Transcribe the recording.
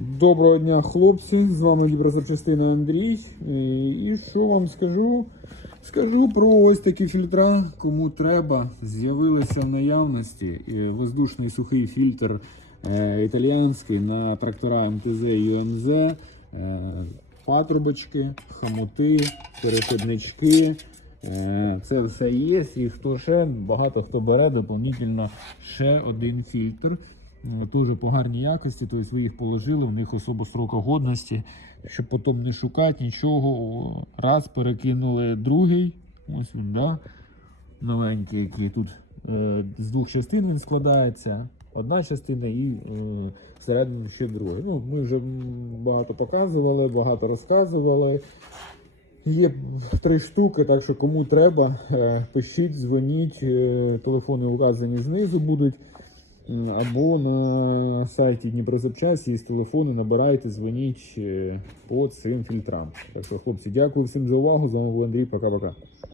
Доброго дня, хлопці! З вами Діпрозапчастина Андрій. І і що вам скажу? Скажу про ось такі фільтра, кому треба. З'явилися в наявності е, воздушний сухий фільтр е, італіянський на трактора МТЗ е, патрубочки, хомути, переходнички. Е, Це все є. І хто ще багато хто бере доповнительно ще один фільтр. Е, Теж по гарній якості, тобто ви їх положили, в них особо срока годності, щоб потім не шукати нічого. Раз перекинули другий, ось він, да? новенький, який тут е, з двох частин він складається. Одна частина і е, всередину ще друга. Ну, ми вже багато показували, багато розказували. Є три штуки, так що кому треба, е, пишіть, дзвоніть, е, телефони указані знизу будуть. Або на сайті Дніпрозапчасті є телефони, набирайте, дзвоніть е, по цим фільтрам. Так що, хлопці, дякую всім за увагу. З вами був Андрій. Пока-пока.